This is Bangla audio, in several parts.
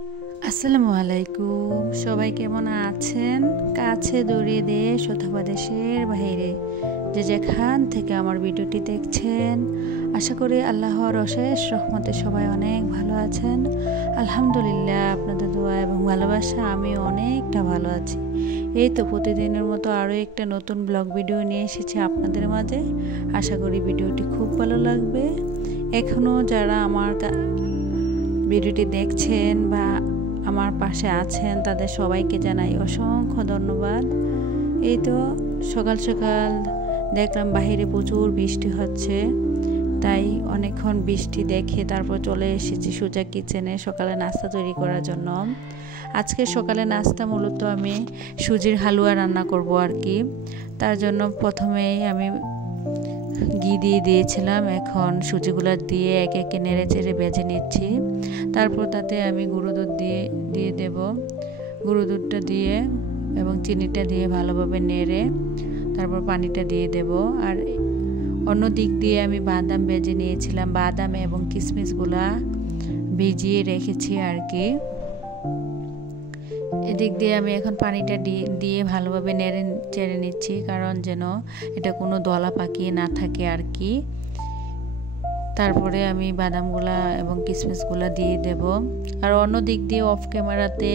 আসসালামু আলাইকুম, সবাই কেমন আছেন? কাছে দূরে দেশ অথবা দেশের বাইরে যে যেখান থেকে আমার ভিডিওটি দেখছেন, আশা করি আল্লাহর অশেষ রহমতে সবাই অনেক ভালো আছেন। আলহামদুলিল্লাহ, আপনাদের দোয়া এবং ভালোবাসা আমি অনেকটা ভালো আছি। এই তো প্রতিদিনের মতো আরও একটা নতুন ব্লগ ভিডিও নিয়ে এসেছি আপনাদের মাঝে। আশা করি ভিডিওটি খুব ভালো লাগবে। এখনও যারা আমার ভিডিওটি দেখছেন বা আমার পাশে আছেন, তাদের সবাইকে জানাই অসংখ্য ধন্যবাদ। এই তো সকাল সকাল দেখলাম বাহিরে প্রচুর বৃষ্টি হচ্ছে, তাই অনেকক্ষণ বৃষ্টি দেখে তারপর চলে এসেছি সোজা কিচেনে সকালে নাস্তা তৈরি করার জন্য। আজকে সকালে নাস্তা মূলত আমি সুজির হালুয়া রান্না করব আর কি। তার জন্য প্রথমেই আমি ঘি দিয়ে দিয়েছিলাম, এখন সুজিগুলো দিয়ে একে একে নেড়ে চেড়ে ভেজে নিচ্ছি। তারপর তাতে আমি গুঁড়ো দুধ দিয়ে দেব। গুঁড়ো দুধটা দিয়ে এবং চিনিটা দিয়ে ভালোভাবে নেড়ে তারপর পানিটা দিয়ে দেব। আর অন্য দিক দিয়ে আমি বাদাম ভেজে নিয়েছিলাম, বাদাম এবং কিশমিশগুলা ভিজিয়ে রেখেছি আর কি। এদিক দিয়ে আমি এখন পানিটা দিয়ে ভালোভাবে নেড়ে চেড়ে নিচ্ছি, কারণ যেন এটা কোনো দলা পাকিয়ে না থাকে আর কি। তারপরে আমি বাদামগুলা এবং কিশমিশগুলা দিয়ে দেব। আর অন্য দিক দিয়ে অফ ক্যামেরাতে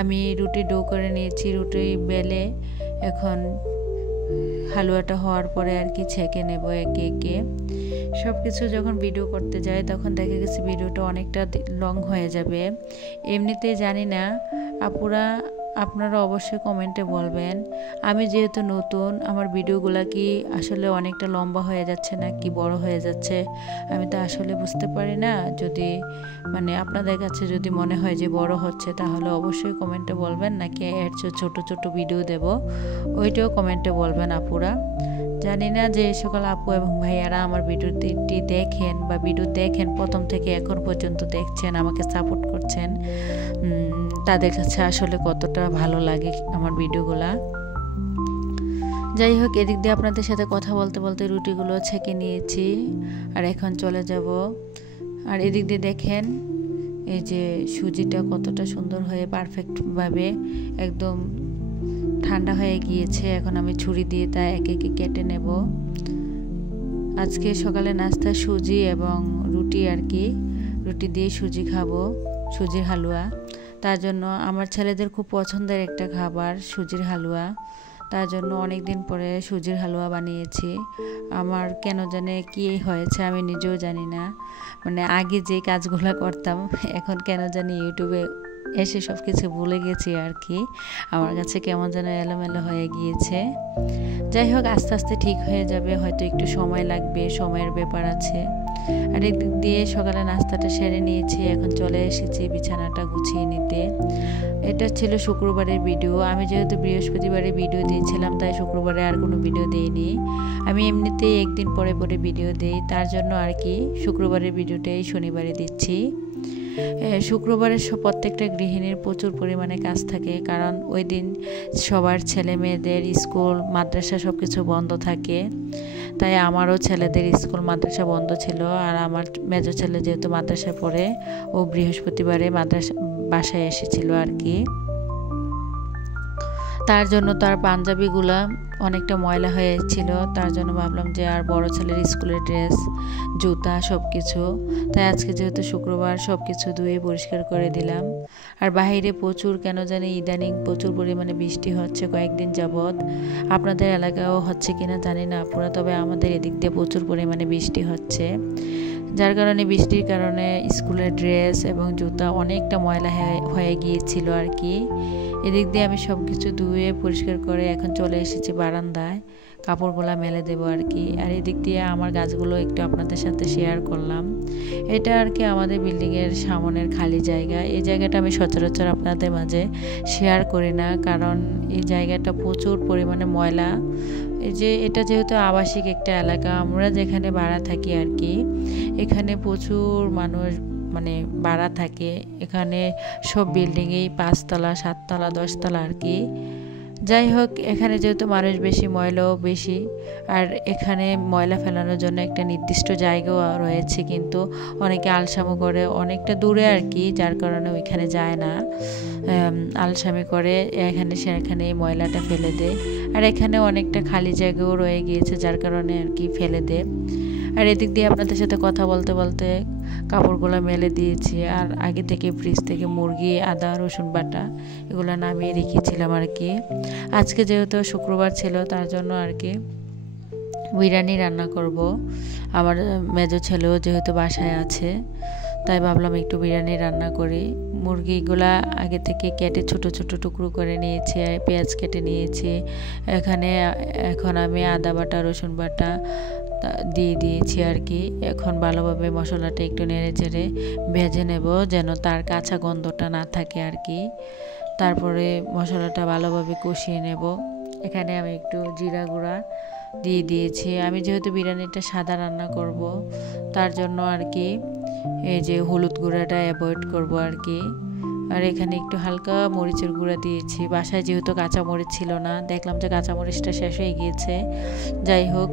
আমি রুটি ডো করে নিয়েছি। রুটি বেলে এখন হালুয়াটা হওয়ার পরে আর কি ছেঁকে নেব একে একে। সব কিছু যখন ভিডিও করতে যাই তখন দেখা গেছে ভিডিওটা অনেকটা লং হয়ে যাবে। এমনিতেই জানি না, আপুরা আপনারা অবশ্যই কমেন্টে বলবেন। আমি যেহেতু নতুন, আমার ভিডিওগুলো কি আসলে অনেকটা লম্বা হয়ে যাচ্ছে না কি বড় হয়ে যাচ্ছে, আমি তো আসলে বুঝতে পারি না। যদি আপনাদের কাছে যদি মনে হয় যে বড় হচ্ছে, তাহলে অবশ্যই কমেন্টে বলবেন, নাকি এর ছোট ছোট ভিডিও দেব, ওইটাও কমেন্টে বলবেন আপুরা। জানি না যে সকল আপু এবং ভাইয়ারা আমার ভিডিওটি দেখেন বা ভিডিও দেখেন প্রথম থেকে এখন পর্যন্ত দেখছেন, আমাকে সাপোর্ট করছেন, তাদের কাছে আসলে কতটা ভালো লাগে আমার ভিডিওগুলা। যাই হোক, এদিক দিয়ে আপনাদের সাথে কথা বলতে বলতে রুটিগুলো ছেঁকে নিয়েছি আর এখন চলে যাব। আর এদিক দিয়ে দেখেন এই যে সুজিটা কতটা সুন্দর হয়ে পারফেক্টভাবে একদম ঠান্ডা হয়ে গিয়েছে। এখন আমি ছুরি দিয়ে তা একে একে কেটে নেব। আজকে সকালে নাস্তা সুজি এবং রুটি আর কি। রুটি দিয়ে সুজি খাবো, সুজির হালুয়া। তার জন্য আমার ছেলেদের খুব পছন্দের একটা খাবার সুজির হালুয়া। তার জন্য অনেক দিন পরে সুজির হালুয়া বানিয়েছি। আমার কেন জানে কি হয়েছে আমি নিজেও জানি না। আগে যে কাজগুলো করতাম, এখন কেন জানি ইউটিউবে এসে সব কিছু ভুলে গেছি আর কি। আমার কাছে কেমন যেন এলোমেলো হয়ে গিয়েছে। যাই হোক, আস্তে আস্তে ঠিক হয়ে যাবে, হয়তো একটু সময় লাগবে, সময়ের ব্যাপার আছে। আর একদিক দিয়ে সকালে নাস্তাটা সেরে নিয়েছি, এখন চলে এসেছি বিছানাটা গুছিয়ে নিতে। এটা ছিল শুক্রবারের ভিডিও। আমি যেহেতু বৃহস্পতিবারে ভিডিও দিয়েছিলাম, তাই শুক্রবারে আর কোনো ভিডিও দিইনি। আমি এমনিতেই একদিন পরে পরে ভিডিও দিই, তার জন্য আর কি শুক্রবারের ভিডিওটাই শনিবারে দিচ্ছি। শুক্রবারে প্রত্যেকটা গৃহিণীর প্রচুর পরিমাণে কাজ থাকে, কারণ ওই দিন সবার ছেলে মেয়েদের স্কুল মাদ্রাসা সব কিছু বন্ধ থাকে। তাই আমারও ছেলেদের স্কুল মাদ্রাসা বন্ধ ছিল। আর আমার মেজো ছেলে যেহেতু মাদ্রাসায় পড়ে, ও বৃহস্পতিবারে বাসায় এসেছিল আর কি। তার জন্য তার পাঞ্জাবিগুলা অনেকটা ময়লা হয়েছিল। তার জন্য ভাবলাম যে আর বড় ছেলের স্কুলের ড্রেস, জুতা সব কিছু, তাই আজকে যেহেতু শুক্রবার সব কিছু ধুয়ে পরিষ্কার করে দিলাম। আর বাইরে প্রচুর কেন জানি ইদানিং প্রচুর পরিমাণে বৃষ্টি হচ্ছে কয়েকদিন যাবৎ। আপনাদের এলাকাও হচ্ছে কিনা জানি না পুরো, তবে আমাদের এদিক দিয়ে প্রচুর পরিমাণে বৃষ্টি হচ্ছে, যার কারণে বৃষ্টির কারণে স্কুলের ড্রেস এবং জুতা অনেকটা ময়লা হয়ে গিয়েছিল আর কি। এদিক দিয়ে আমি সব কিছু ধুয়ে পরিষ্কার করে এখন চলে এসেছি বারান্দায়, কাপড়গুলো মেলে দেবো আর কি। আর এদিক দিয়ে আমার গাছগুলো একটু আপনাদের সাথে শেয়ার করলাম। এটা আর কি আমাদের বিল্ডিংয়ের সামনের খালি জায়গা। এই জায়গাটা আমি সচরাচর আপনাদের মাঝে শেয়ার করি না, কারণ এই জায়গাটা প্রচুর পরিমাণে ময়লা। এই যে এটা যেহেতু আবাসিক একটা এলাকা, আমরা যেখানে ভাড়া থাকি আর কি, এখানে প্রচুর মানুষ ভাড়া থাকে। এখানে সব বিল্ডিংয়েই 5 তলা 7 তলা 10 তলা আর কি, যাই হোক, এখানে যেহেতু মানুষ বেশি, ময়লাও বেশি, আর এখানে ময়লা ফেলানোর জন্য একটা নির্দিষ্ট জায়গাও রয়েছে, কিন্তু অনেকে আলসামো করে অনেকটা দূরে আর কি, যার কারণে ওইখানে যায় না, আলসামি করে এখানে সেখানে ময়লাটা ফেলে দেয়। আর এখানে অনেকটা খালি জায়গাও রয়ে গিয়েছে, যার কারণে আর কি ফেলে দেয়। আর এদিক দিয়ে আপনাদের সাথে কথা বলতে বলতে কাপড়গুলো মেলে দিয়েছি। আর আগে থেকে ফ্রিজ থেকে মুরগি, আদা রসুন বাটা এগুলো নামিয়ে রেখেছিলাম আর কি। আজকে যেহেতু শুক্রবার ছিল, তার জন্য আর কি বিরিয়ানি রান্না করব। আমার মেজো ছেলেও যেহেতু বাসায় আছে, তাই ভাবলাম একটু বিরিয়ানি রান্না করি। মুরগিগুলা আগে থেকে কেটে ছোট ছোট টুকরো করে নিয়েছি, পেঁয়াজ কেটে নিয়েছি। এখন আমি আদা বাটা রসুন বাটা দিয়ে দিয়েছি আর কি। এখন ভালোভাবে মশলাটা একটু নেড়ে চেড়ে ভেজে নেব, যেন তার কাঁচা গন্ধটা না থাকে আর কি। তারপরে মশলাটা ভালোভাবে কষিয়ে নেব। এখানে আমি একটু জিরা গুঁড়া দিয়ে দিয়েছি। আমি যেহেতু বিরিয়ানিটা সাদা রান্না করব, তার জন্য আর কি এই যে হলুদ গুঁড়াটা অ্যাভয়েড করব আর কি। আর এখানে একটু হালকা মরিচের গুঁড়া দিয়েছি। বাসায় যেহেতু কাঁচা মরিচ ছিল না, দেখলাম যে কাঁচা মরিচটা শেষ হয়ে গিয়েছে। যাই হোক,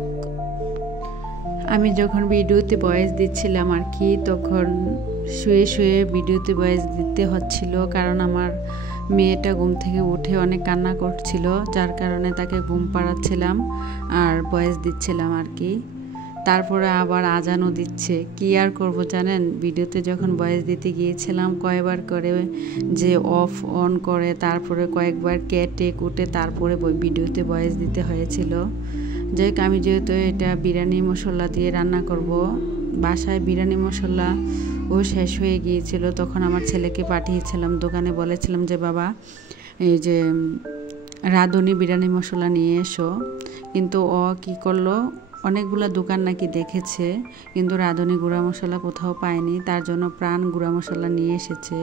আমি যখন ভিডিওতে ভয়েস দিচ্ছিলাম আর কি, তখন শুয়ে শুয়ে ভিডিওতে ভয়েস দিতে হচ্ছিল, কারণ আমার মেয়েটা ঘুম থেকে উঠে অনেক কান্না করছিল, যার কারণে তাকে ঘুম পাড়াচ্ছিলাম আর ভয়েস দিচ্ছিলাম আর কি। তারপরে আবার আজানও দিচ্ছে, কি আর করব জানেন, ভিডিওতে যখন ভয়েস দিতে গিয়েছিলাম কয়েকবার করে যে অফ অন করে, তারপরে কয়েকবার কেটে কুটে তারপরে ভিডিওতে ভয়েস দিতে হয়েছিল। যাই হোক, আমি যেহেতু এটা বিরিয়ানি মশলা দিয়ে রান্না করব, বাসায় বিরিয়ানি মশলা শেষ হয়ে গিয়েছিল, তখন আমার ছেলেকে পাঠিয়েছিলাম দোকানে, বলেছিলাম যে বাবা এই যে রাঁধুনি বিরিয়ানি মশলা নিয়ে এসো। কিন্তু ও কি করলো, অনেকগুলা দোকান নাকি দেখেছে, কিন্তু রাঁধুনি গুঁড়া মশলা কোথাও পায়নি, তার জন্য প্রাণ গুঁড়া মশলা নিয়ে এসেছে।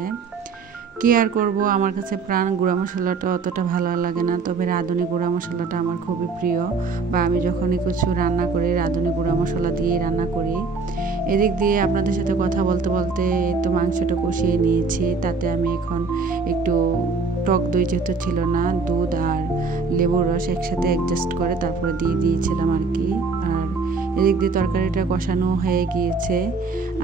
কি আর করব, আমার কাছে প্রাণ গুঁড়া মশলাটা অতটা ভালো লাগে না, তবে রাঁধুনি গুঁড়া মশলাটা আমার খুবই প্রিয়, বা আমি যখনই কিছু রান্না করি রাঁধুনি গুঁড়া মশলা দিয়েই রান্না করি। এদিক দিয়ে আপনাদের সাথে কথা বলতে বলতে তো মাংসটা কষিয়ে নিয়েছি। তাতে আমি এখন একটু টক দই যেহেতু ছিল না, দুধ আর লেবুর রস একসাথে অ্যাডজাস্ট করে তারপরে দিয়ে দিয়েছিলাম আর কি। আর এদিক দিয়ে তরকারিটা কষানো হয়ে গিয়েছে।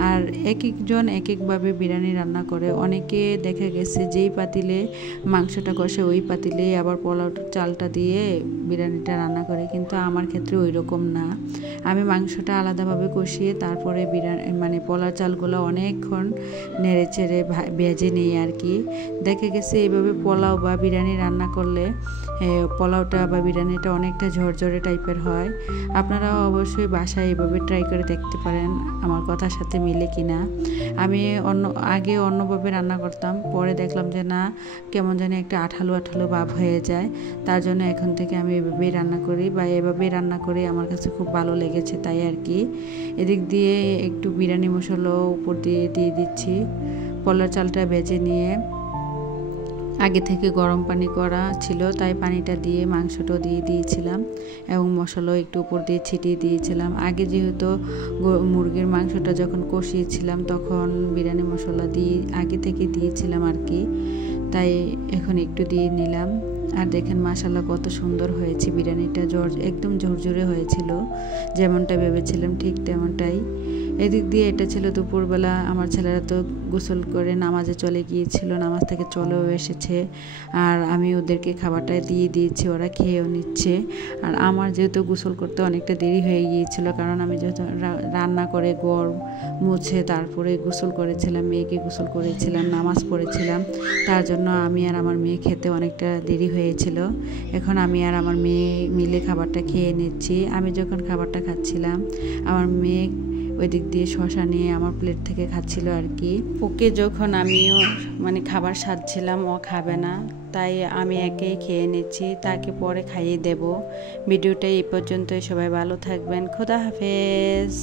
আর এক একজন এক একভাবে বিরিয়ানি রান্না করে, অনেকে দেখা গেছে যেই পাতিলে মাংসটা কষে ওই পাতিলেই আবার পোলাও চালটা দিয়ে বিরিয়ানিটা রান্না করে, কিন্তু আমার ক্ষেত্রে ওই রকম না। আমি মাংসটা আলাদাভাবে কষিয়ে তারপরে বিরিয়ানি পোলাও চালগুলো অনেকক্ষণ নেড়ে চেড়ে ভেজে নিই আর কি। দেখা গেছে এইভাবে পোলাও বা বিরিয়ানি রান্না করলে পোলাওটা বা বিরিয়ানিটা অনেকটা ঝরঝরে টাইপের হয়। আপনারাও অবশ্যই বাসায় এইভাবে ট্রাই করে দেখতে পারেন আমার কথার সাথে মিলে কিনা। আমি আগে অন্যভাবে রান্না করতাম, পরে দেখলাম যে না, কেমন জানি একটা আঠালো আঠালো ভাব হয়ে যায়, তার জন্য এখন থেকে আমি এভাবেই রান্না করি, বা এভাবেই রান্না করি, আমার কাছে খুব ভালো লেগেছে তাই আর কি। এদিক দিয়ে একটু বিরিয়ানি মশলাও উপর দিয়ে দিচ্ছি। পোলাও চালটা ভেজে নিয়ে আগে থেকে গরম পানি করা ছিল, তাই পানিটা দিয়ে মাংসটাও দিয়ে দিয়েছিলাম এবং মশলাও একটু উপর দিয়ে ছিটিয়ে দিয়েছিলাম। আগে যেহেতু মুরগির মাংসটা যখন কষিয়েছিলাম তখন বিরিয়ানি মশলা দিয়ে আগে থেকে দিয়েছিলাম আর কি, তাই এখন একটু দিয়ে নিলাম। আর দেখেন মাশাআল্লাহ কত সুন্দর হয়েছে বিরিয়ানিটা, একদম ঝরঝরে হয়েছিল, যেমনটা ভেবেছিলাম ঠিক তেমনটাই। এদিক দিয়ে এটা ছিল দুপুরবেলা। আমার ছেলেরা তো গোসল করে নামাজে চলে গিয়েছিল, নামাজ থেকে চলেও এসেছে, আর আমি ওদেরকে খাবারটা দিয়ে দিয়েছি, ওরা খেয়েও নিচ্ছে। আর আমার যেহেতু গোসল করতে অনেকটা দেরি হয়ে গিয়েছিল, কারণ আমি যেহেতু রান্না করে ঘর মুছে তারপরে গোসল করেছিলাম, মেয়েকে গোসল করেছিলাম, নামাজ পড়েছিলাম, তার জন্য আমি আর আমার মেয়ে খেতে অনেকটা দেরি হয়েছিল। এখন আমি আর আমার মেয়ে মিলে খাবারটা খেয়ে নিচ্ছি। আমি যখন খাবারটা খাচ্ছিলাম, আমার মেয়ে ওই দিক দিয়ে শশা নিয়ে আমার প্লেট থেকে খাচ্ছিল আর কি। ওকে যখন আমিও খাবার সাজছিলাম, ও খাবে না, তাই আমি একেই খেয়ে নিচ্ছি, তাকে পরে খাইয়ে দেব। ভিডিওটা এই পর্যন্তই, সবাই ভালো থাকবেন, খোদা হাফেজ।